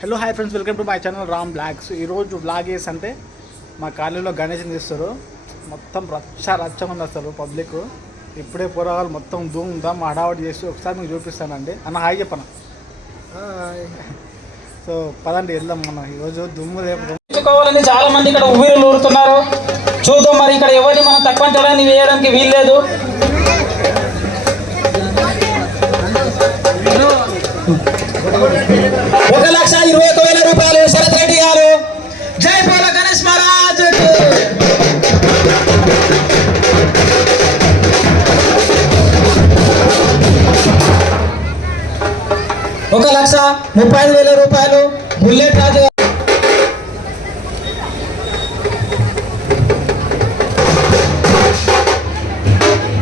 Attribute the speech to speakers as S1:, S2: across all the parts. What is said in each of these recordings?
S1: Hello hi friends welcome to my channel Ram vlogs ఈరోజు vlog వేసి అంటే మా కాలనీలో గణేష్ని తీస్తారు మొత్తం రచ్చ రచ్చ ఉంది అసలు పబ్లిక్ ఇప్పుడే పోరాగాలు మొత్తం ధూమ్ ధామ్ హడావడి చేసి ఒకసారి మీకు చూపిస్తానండి. అన్న హాయ్ చెప్పన? సో పదండి వెళ్దాం మనం. ఈరోజు దుమ్ము రేపు
S2: తెచ్చుకోవాలని చాలా మంది ఇక్కడ ఊరుతున్నారు. చూద్దాం మరి ఇక్కడ ఎవరిని మనం తక్కువ అంచనాన్ని వేయడానికి వీల్లేదు. ఒక లక్ష ఇరవై ఒక వేల రూపాయలు శరత్ రెడ్డి గారు. జై పోల గణేష్ మహారాజ్. ఒక లక్ష ముప్పై ఐదు వేల రూపాయలు బుల్లెట్ రాజు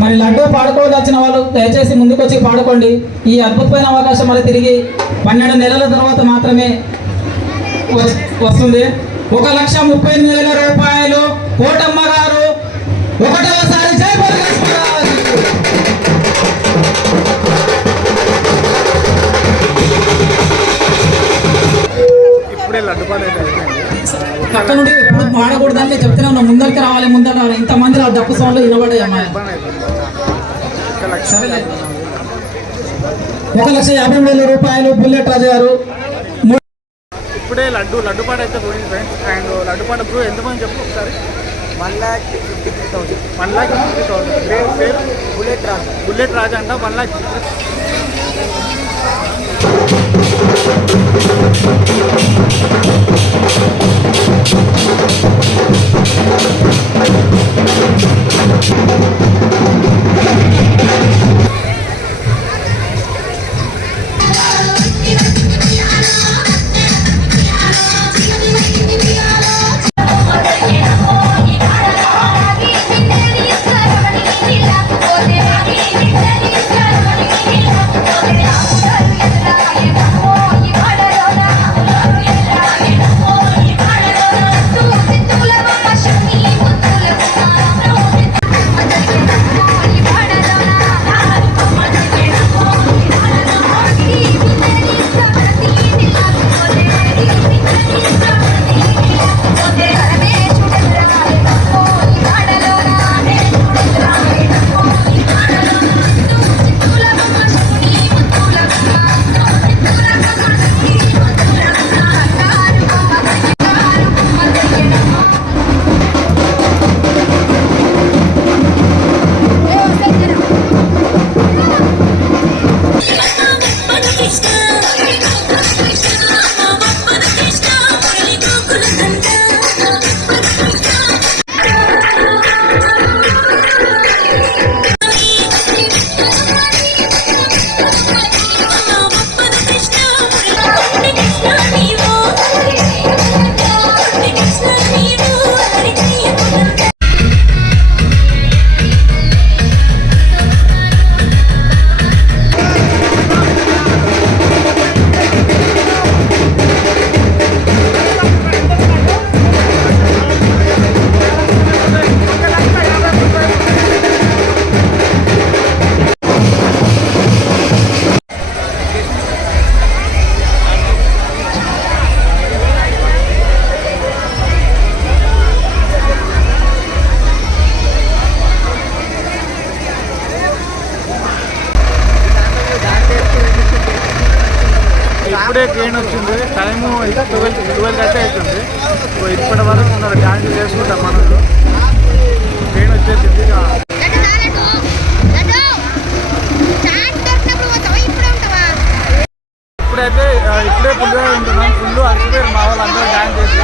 S2: మరి లడ్డూ పాడుకోదచ్చిన వాళ్ళు దయచేసి ముందుకు వచ్చి పాడుకోండి. ఈ అద్భుతమైన అవకాశం మరి తిరిగి పన్నెండు నెలల తర్వాత మాత్రమే వస్- వస్తుంది. ఒక లక్ష ముప్పై వేల రూపాయలు కోటమ్మ గారు
S1: అయిపోయింది.
S2: పక్క నుండి ఎప్పుడు పాడకూడదని చెప్తున్నా నువ్వు ముందరికి రావాలి ముందర రావాలి. ఇంతమంది డప్పు సౌండ్లు వినబడ్డాయి అమ్మాయి.
S1: ఒక లక్ష
S2: యాభై వేల రూపాయలు బుల్లెట్ రాజు గారు.
S1: ఇప్పుడే లడ్డు లడ్డుపాట అయితే పోయింది ఫ్రెండ్స్ అండ్ లడ్డుపాట బ్రూ ఎంతమంది చెప్పు ఒకసారి?
S3: One lakh fifty three thousand.
S1: One lakh fifty thousand. పేరు పేరు?
S3: బుల్లెట్ రాదు
S1: బుల్లెట్ రాజా అంట వన్ Thank you. ఇప్పుడే ట్రైన్ వచ్చింది. టైము ట్వెల్వ్ ట్వెల్వ్ అయితే అవుతుంది. సో ఇప్పటి వరకు ఉన్నారు క్యాన్సిల్ చేసుకుంటాం మనలో ట్రైన్ వచ్చేసింది ఇప్పుడైతే ఇప్పుడే ఫుల్గా ఉంటున్నాం. ఫుల్ అలసిపోయారు మా వాళ్ళు అందరూ డ్యాన్స్ చేసి.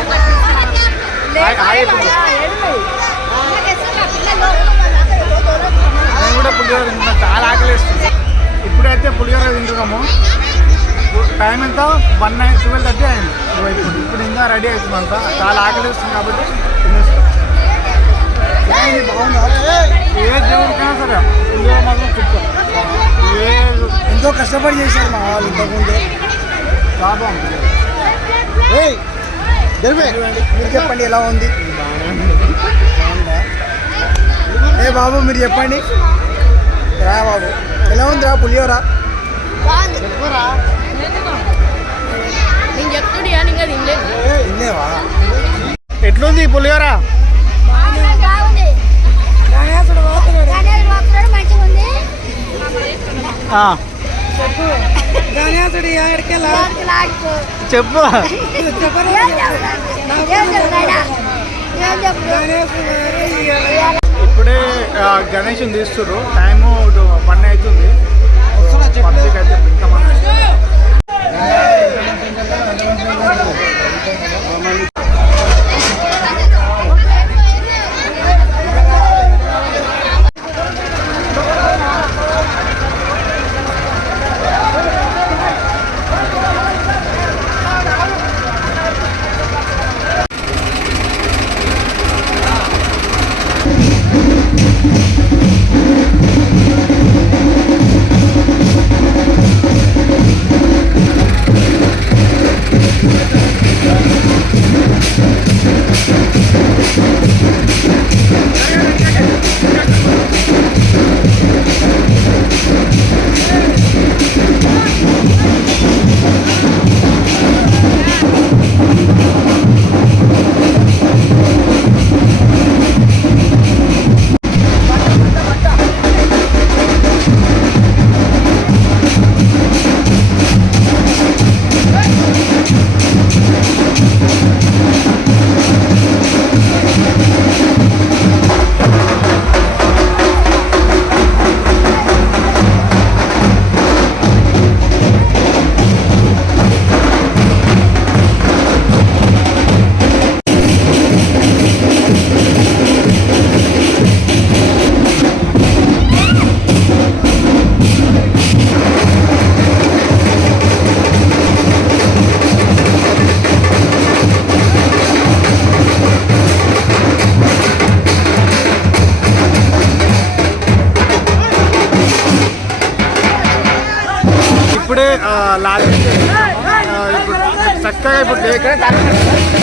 S1: నేను కూడా పులిహోర తింటున్నా చాలా ఆకలిస్తుంది ఇప్పుడైతే పులిహోర తింటున్నాము టైం ఎంత? వన్ నైన్ ట్వెల్వ్ థర్టీ అయింది. ఇప్పుడు ఇప్పుడు ఇంకా రెడీ అవుతుంది అంతా. చాలా ఆకలిస్తుంది కాబట్టి తినేస్తాం. ఏమైంది, బాగుందా? ఏ దేవుడికైనా సరే మాత్రం ఏ
S3: ఎంతో కష్టపడి చేశారు మా వాళ్ళు ఇంతకుముందే. జరిపే మీరు చెప్పండి ఎలా ఉంది? ఏ బాబు మీరు చెప్పండి. రా బాబు. ఎలా ఉందిరా
S1: ఆ,
S3: గణేశుడు ఎక్కడికెళ్ళా
S4: లాడ్కు, లాడ్కు.
S1: చెప్పు.
S4: చెప్తాడు? చెప్తాడా? చెప్తాడు?
S1: ఇప్పుడే ఆ, గణేష్ని తీస్తుర్రు. టైము ఇటు వన్ అవుతుంది. పబ్లిక్ అయితే ఇంతమంది Thank you. ఇప్పుడే లాస్ట్ ఇప్పుడు చక్కగా ఇప్పుడు ఇక్కడ